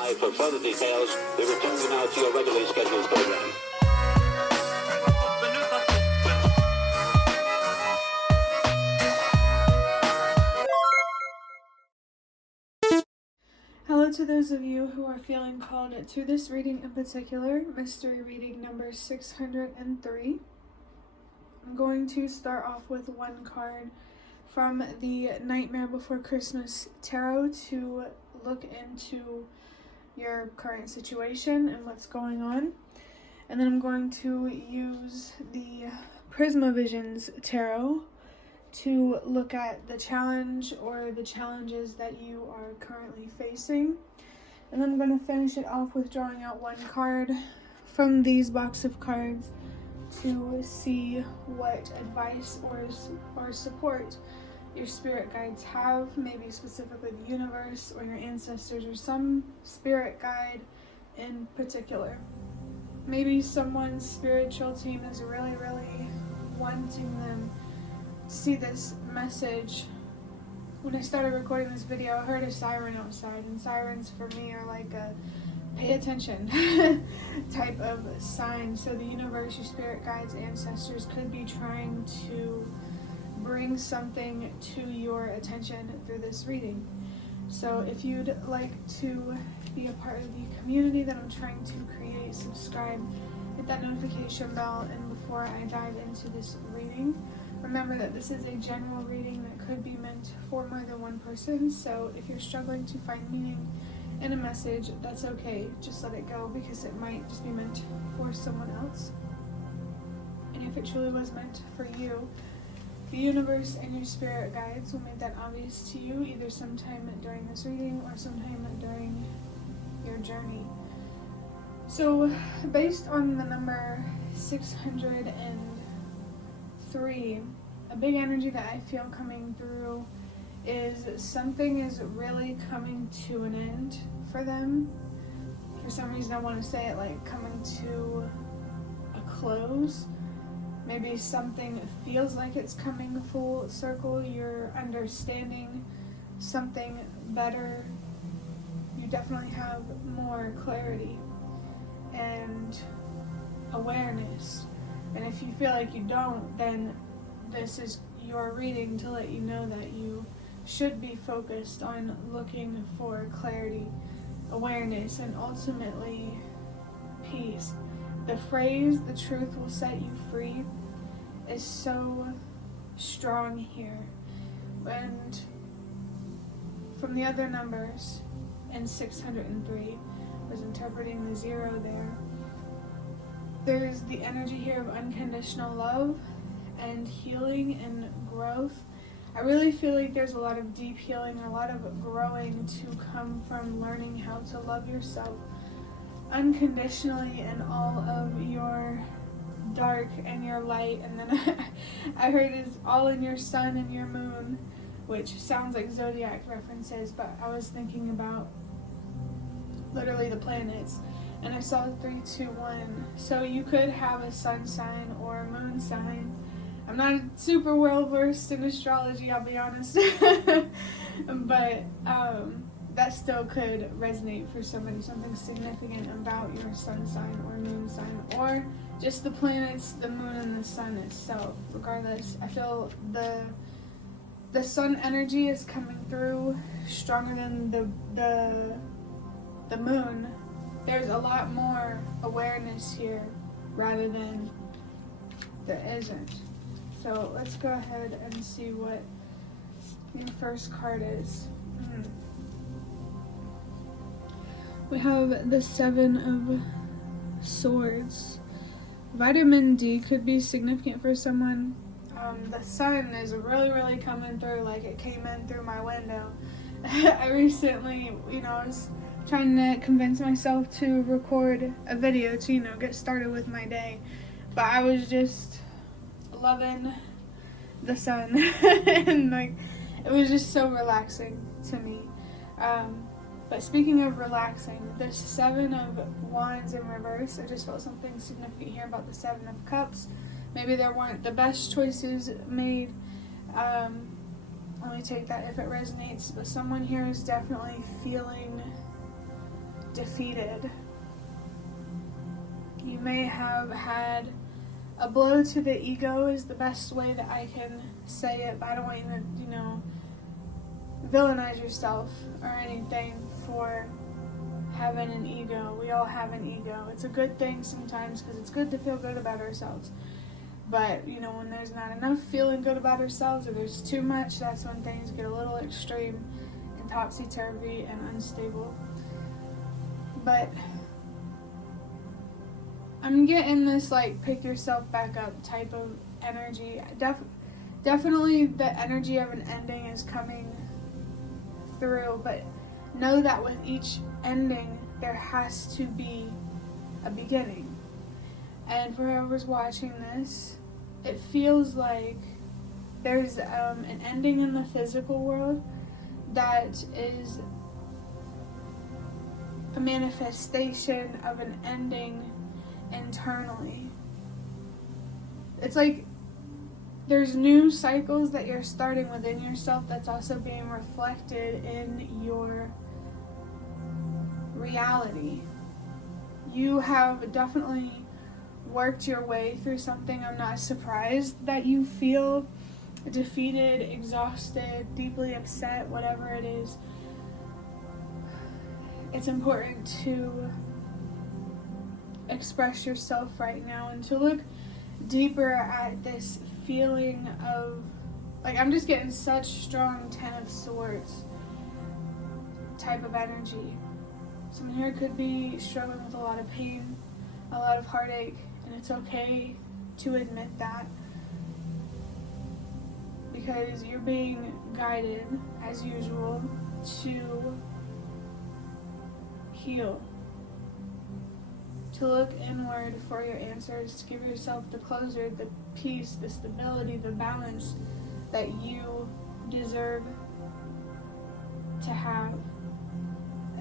by for further details. We return you now to your regularly scheduled program. Hello to those of you who are feeling called to this reading in particular, mystery reading number 603. I'm going to start off with one card from the Nightmare Before Christmas Tarot to look into your current situation and what's going on. And then I'm going to use the Prismavisions Tarot to look at the challenge or the challenges that you are currently facing. And then I'm going to finish it off with drawing out one card from these box of cards to see what advice or support your spirit guides have, maybe specifically the universe or your ancestors or some spirit guide in particular. Maybe someone's spiritual team is really wanting them see this message. When I started recording this video, I heard a siren outside, and sirens for me are like a pay attention type of sign. So the universe, your spirit guides, ancestors could be trying to bring something to your attention through this reading. So if you'd like to be a part of the community that I'm trying to create, subscribe, hit that notification bell, and before I dive into this reading, remember that this is a general reading that could be meant for more than one person. So if you're struggling to find meaning in a message, that's okay. Just let it go, because it might just be meant for someone else. And if it truly was meant for you, the universe and your spirit guides will make that obvious to you either sometime during this reading or sometime during your journey. So based on the number 603, a big energy that I feel coming through is something is really coming to an end for them. For some reason I want to say it like coming to a close. Maybe something feels like it's coming full circle. You're understanding something better. You definitely have more clarity and awareness. And if you feel like you don't, then this is your reading to let you know that you should be focused on looking for clarity, awareness, and ultimately peace. The phrase, "the truth will set you free," is so strong here. And from the other numbers in 603, I was interpreting the 0 there. There's the energy here of unconditional love and healing and growth. I really feel like there's a lot of deep healing, a lot of growing to come from learning how to love yourself unconditionally in all of your dark and your light. And then I heard is all in your sun and your moon, which sounds like zodiac references, but I was thinking about literally the planets, and I saw 3, 2, 1. So you could have a sun sign or a moon sign. I'm not super well versed in astrology, I'll be honest, but that still could resonate for somebody, something significant about your sun sign or moon sign, or just the planets, the moon and the sun itself. Regardless, I feel the sun energy is coming through stronger than the moon. There's a lot more awareness here rather than there isn't. So let's go ahead and see what your first card is. We have the 7 of Swords. Vitamin D could be significant for someone. The sun is really coming through, like it came in through my window. I recently, I was trying to convince myself to record a video to, get started with my day. But I was just loving the sun and it was just so relaxing to me. But speaking of relaxing, there's 7 of Wands in reverse. I just felt something significant here about the 7 of Cups. Maybe there weren't the best choices made. Only take that if it resonates. But someone here is definitely feeling defeated. You may have had a blow to the ego, is the best way that I can say it, but I don't want you to, villainize yourself or anything for having an ego. We all have an ego. It's a good thing sometimes because it's good to feel good about ourselves. But, when there's not enough feeling good about ourselves or there's too much, that's when things get a little extreme and topsy-turvy and unstable. But I'm getting this, pick yourself back up type of energy. Definitely the energy of an ending is coming through, but know that with each ending, there has to be a beginning. And for whoever's watching this, it feels like there's an ending in the physical world that is a manifestation of an ending internally. It's like there's new cycles that you're starting within yourself that's also being reflected in your reality. You have definitely worked your way through something. I'm not surprised that you feel defeated, exhausted, deeply upset, whatever it is. It's important to express yourself right now and to look deeper at this feeling of, I'm just getting such strong 10 of Swords type of energy. Someone here could be struggling with a lot of pain, a lot of heartache, and it's okay to admit that because you're being guided, as usual, to heal, to look inward for your answers, to give yourself the closure, the peace, the stability, the balance that you deserve to have.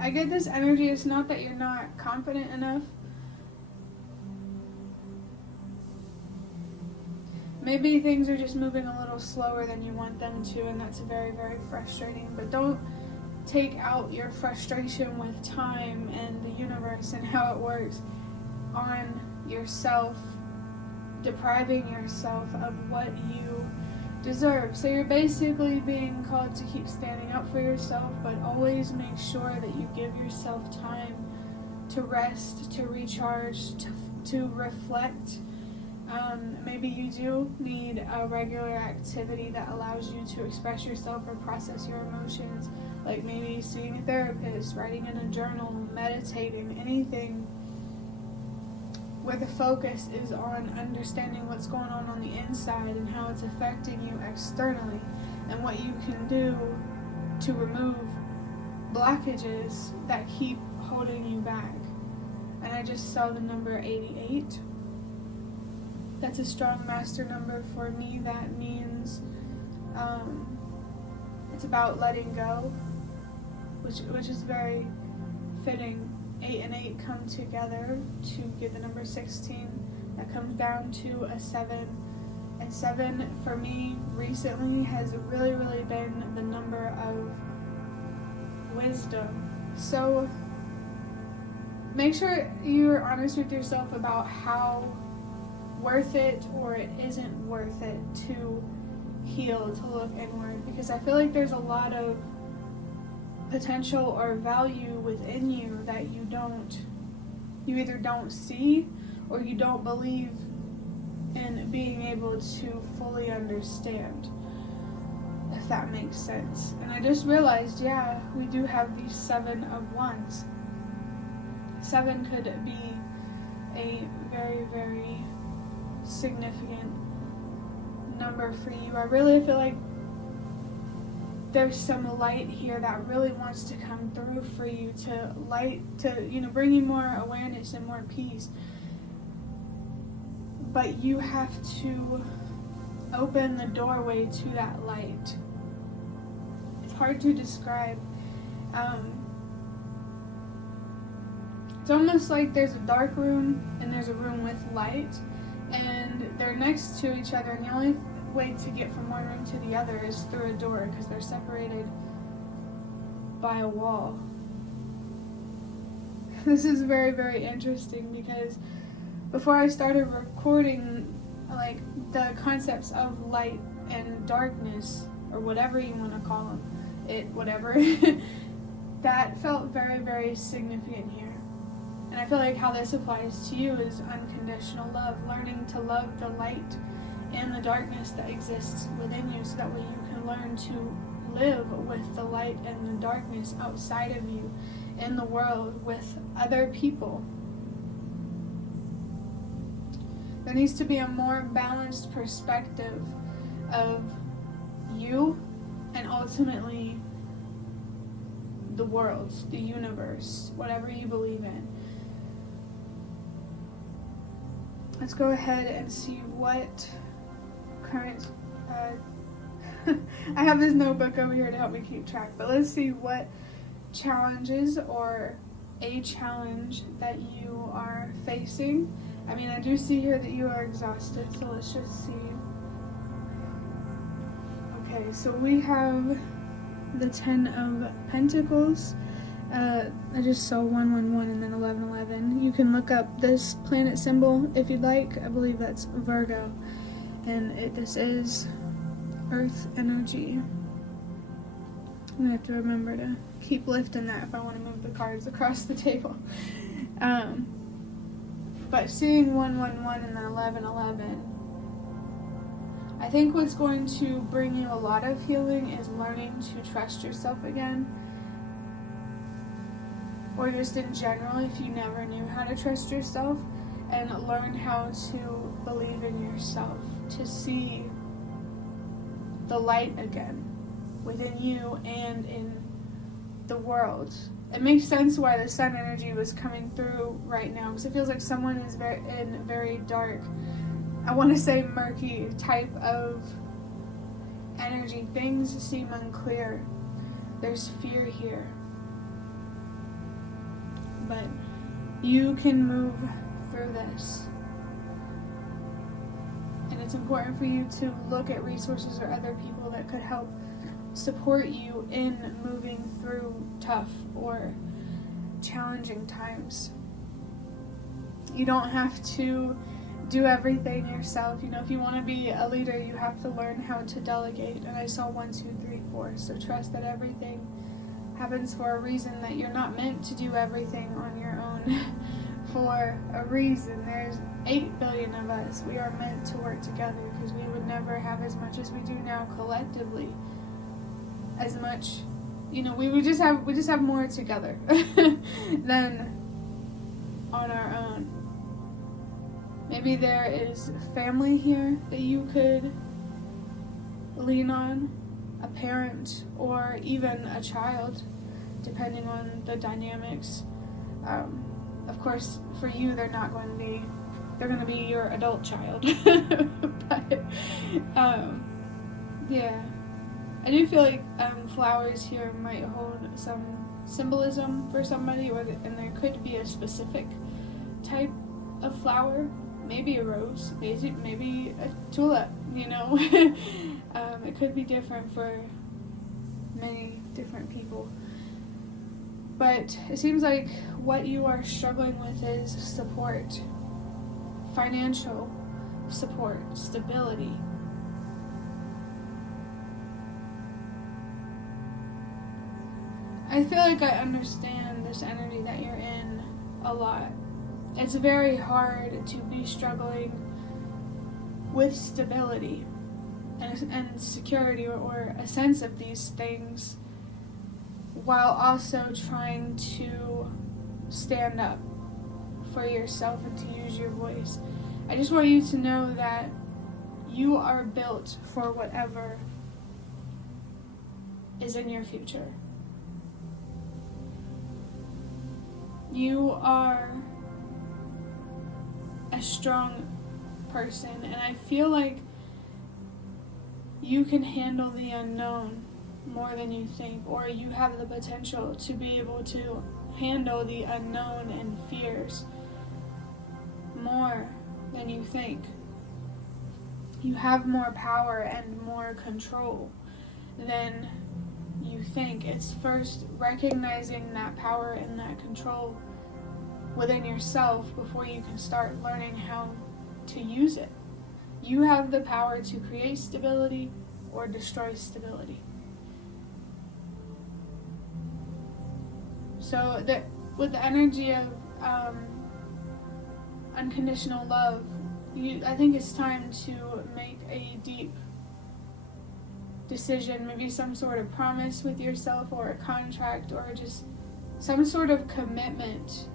I get this energy. It's not that you're not confident enough. Maybe things are just moving a little slower than you want them to, and that's very, very frustrating. But don't take out your frustration with time and the universe and how it works on yourself, depriving yourself of what you deserve. So you're basically being called to keep standing up for yourself, but always make sure that you give yourself time to rest, to recharge, to reflect. Maybe you do need a regular activity that allows you to express yourself or process your emotions, like maybe seeing a therapist, writing in a journal, meditating, anything where the focus is on understanding what's going on the inside and how it's affecting you externally and what you can do to remove blockages that keep holding you back. And I just saw the number 88. That's a strong master number for me. That means it's about letting go, which is very fitting. 8 and 8 come together to give the number 16. That comes down to a 7. And 7 for me recently has really, really been the number of wisdom. So make sure you're honest with yourself about how worth it or it isn't worth it to heal, to look inward, because I feel like there's a lot of potential or value within you that you either don't see or you don't believe in being able to fully understand, if that makes sense. And I just realized, yeah, we do have these 7 of Wands. 7 could be a very, very significant number for you. I really feel like there's some light here that really wants to come through for you, to bring you more awareness and more peace. But you have to open the doorway to that light. It's hard to describe. It's almost like there's a dark room and there's a room with light, and they're next to each other, and the only way to get from one room to the other is through a door because they're separated by a wall. This is very, very interesting because before I started recording, like, the concepts of light and darkness, or whatever you want to call them, whatever, that felt very, very significant here. And I feel like how this applies to you is unconditional love, learning to love the light and the darkness that exists within you, so that way you can learn to live with the light and the darkness outside of you in the world with other people. There needs to be a more balanced perspective of you and ultimately the world, the universe, whatever you believe in. Let's go ahead and see what current, I have this notebook over here to help me keep track, but let's see what challenges or a challenge that you are facing. I mean, I do see here that you are exhausted, so let's just see. Okay, so we have the 10 of Pentacles. I just saw 111 and then 1111. You can look up this planet symbol if you'd like. I believe that's Virgo, and this is Earth energy. I'm gonna have to remember to keep lifting that if I want to move the cards across the table. But seeing 111 and then 1111, I think what's going to bring you a lot of healing is learning to trust yourself again. Or just in general, if you never knew how to trust yourself, and learn how to believe in yourself, to see the light again within you and in the world. It makes sense why the sun energy was coming through right now, because it feels like someone is in very dark, I want to say murky type of energy. Things seem unclear. There's fear here. But you can move through this. And it's important for you to look at resources or other people that could help support you in moving through tough or challenging times. You don't have to do everything yourself. You know, if you want to be a leader, you have to learn how to delegate. And I saw 1, 2, 3, 4. So trust that everything happens for a reason, that you're not meant to do everything on your own for a reason. There's 8 billion of us. We are meant to work together, because we would never have as much as we do now collectively. As much, you know, we just have more together than on our own. Maybe there is family here that you could lean on, a parent, or even a child, depending on the dynamics. Of course, for you, they're going to be your adult child. But, yeah. I do feel like flowers here might hold some symbolism for somebody, and there could be a specific type of flower. Maybe a rose, maybe a tulip, you know. It could be different for many different people. But it seems like what you are struggling with is support, financial support, stability. I feel like I understand this energy that you're in a lot. It's very hard to be struggling with stability and security, or a sense of these things, while also trying to stand up for yourself and to use your voice. I just want you to know that you are built for whatever is in your future. You are a strong person, and I feel like you can handle the unknown more than you think, or you have the potential to be able to handle the unknown and fears more than you think. You have more power and more control than you think. It's first recognizing that power and that control within yourself before you can start learning how to use it. You have the power to create stability or destroy stability. So that with the energy of unconditional love, I think it's time to make a deep decision, maybe some sort of promise with yourself or a contract or just some sort of commitment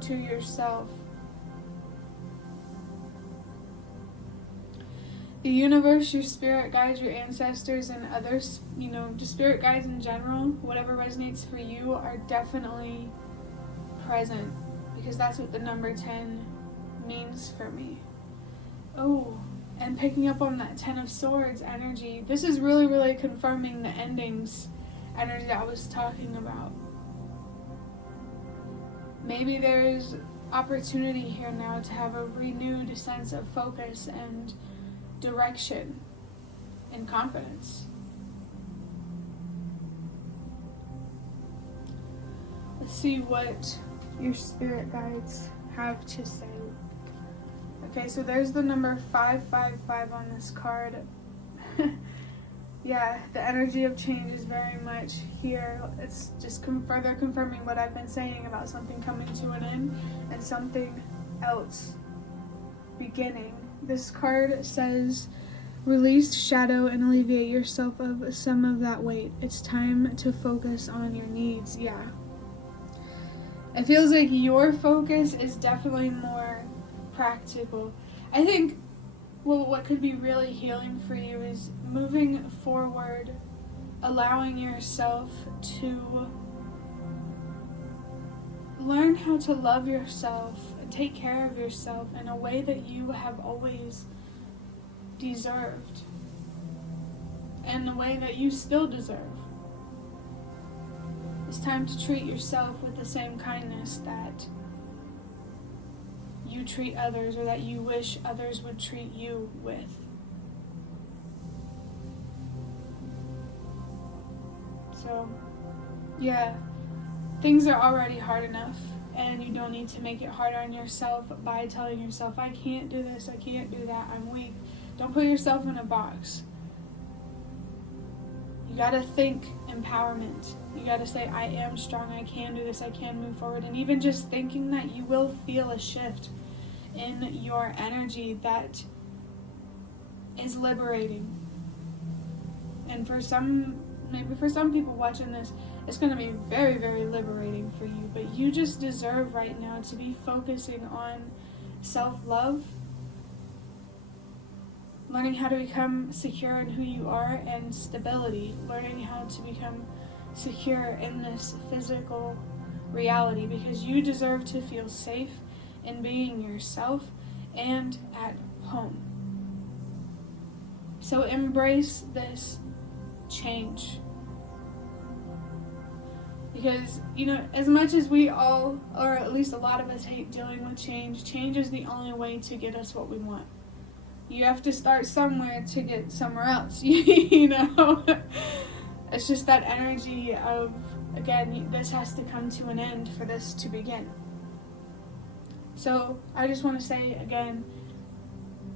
to yourself. The universe, your spirit guides, your ancestors, and others, just spirit guides in general, whatever resonates for you, are definitely present, because that's what the number 10 means for me. Oh, and picking up on that 10 of Swords energy, this is really, really confirming the endings energy that I was talking about. Maybe there's opportunity here now to have a renewed sense of focus and direction and confidence. Let's see what your spirit guides have to say. Okay, so there's the number 555 on this card. Yeah, the energy of change is very much here. It's just further confirming what I've been saying about something coming to an end and something else beginning. This card says, release shadow and alleviate yourself of some of that weight. It's time to focus on your needs. Yeah. It feels like your focus is definitely more practical. I think what could be really healing for you is moving forward, allowing yourself to learn how to love yourself and take care of yourself in a way that you have always deserved and the way that you still deserve. It's time to treat yourself with the same kindness that you treat others, or that you wish others would treat you with. So, yeah, things are already hard enough, and you don't need to make it harder on yourself by telling yourself, I can't do this, I can't do that, I'm weak. Don't put yourself in a box. You gotta think empowerment. You gotta say, I am strong, I can do this, I can move forward. And even just thinking that, you will feel a shift in your energy that is liberating. And maybe for some people watching this, it's gonna be very, very liberating for you. But you just deserve right now to be focusing on self-love, learning how to become secure in who you are, and stability, learning how to become secure in this physical reality, because you deserve to feel safe in being yourself and at home. So embrace this change. Because, as much as we all, or at least a lot of us, hate dealing with change, change is the only way to get us what we want. You have to start somewhere to get somewhere else, It's just that energy of, again, this has to come to an end for this to begin. So I just want to say again,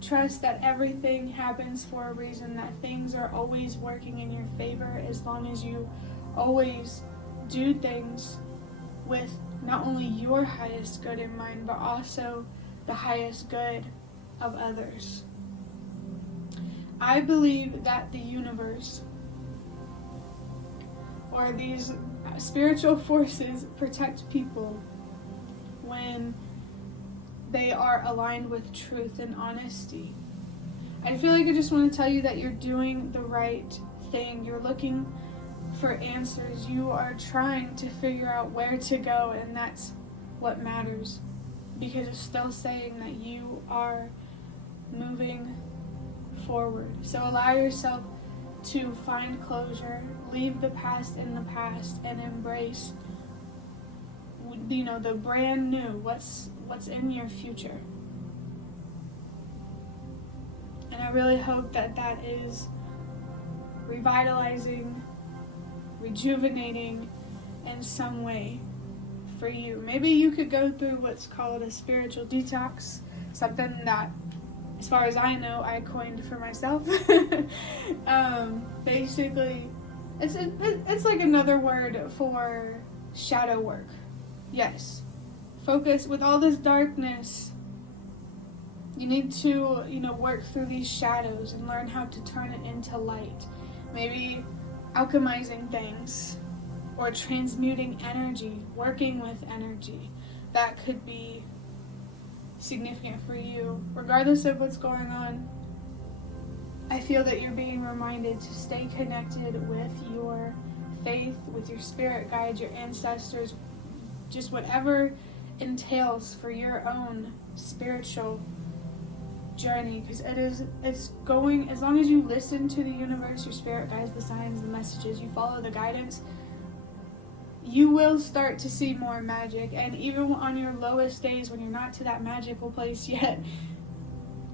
trust that everything happens for a reason, that things are always working in your favor as long as you always do things with not only your highest good in mind, but also the highest good of others. I believe that the universe, or these spiritual forces, protect people when they are aligned with truth and honesty. I feel like I just want to tell you that you're doing the right thing. You're looking for answers. You are trying to figure out where to go, and that's what matters, because it's still saying that you are moving forward. So allow yourself to find closure, leave the past in the past, and embrace the brand new, what's in your future. And I really hope that is revitalizing, rejuvenating in some way for you. Maybe you could go through what's called a spiritual detox, something that, as far as I know, I coined for myself. Basically, it's like another word for shadow work. Yes. Focus with all this darkness. You need to, work through these shadows and learn how to turn it into light. Maybe alchemizing things or transmuting energy, working with energy. That could be significant for you. Regardless of what's going on, I feel that you're being reminded to stay connected with your faith, with your spirit guides, your ancestors, just whatever entails for your own spiritual journey, because it's going, as long as you listen to the universe, your spirit guides, the signs, the messages, you follow the guidance, you will start to see more magic. And even on your lowest days, when you're not to that magical place yet,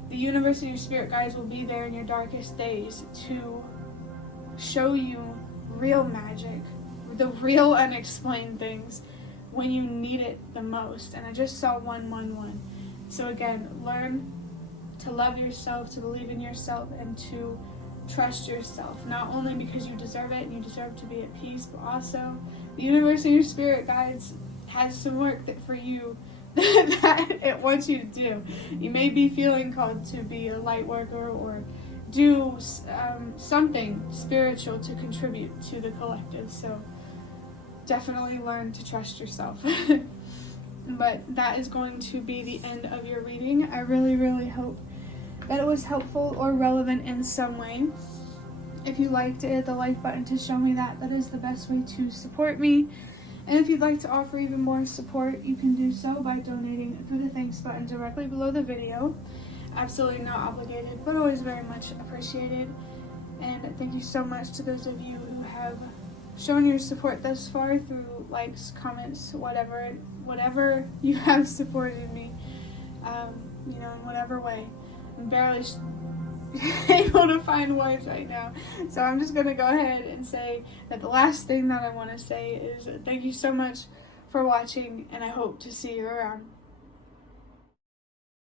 the universe and your spirit guides will be there in your darkest days to show you real magic, the real unexplained things when you need it the most. And I just saw 111. So again, learn to love yourself, to believe in yourself, and to trust yourself, not only because you deserve it and you deserve to be at peace, but also the universe and your spirit guides has some work that for you that it wants you to do. You may be feeling called to be a light worker or do something spiritual to contribute to the collective, so definitely learn to trust yourself. But that is going to be the end of your reading. I really, really hope that it was helpful or relevant in some way. If you liked it, hit the like button to show me that. That is the best way to support me. And if you'd like to offer even more support, you can do so by donating through the thanks button directly below the video. Absolutely not obligated, but always very much appreciated. And thank you so much to those of you who have shown your support thus far through likes, comments, whatever you have supported me, in whatever way. I'm barely able to find words right now, so I'm just going to go ahead and say that the last thing that I want to say is thank you so much for watching, and I hope to see you around.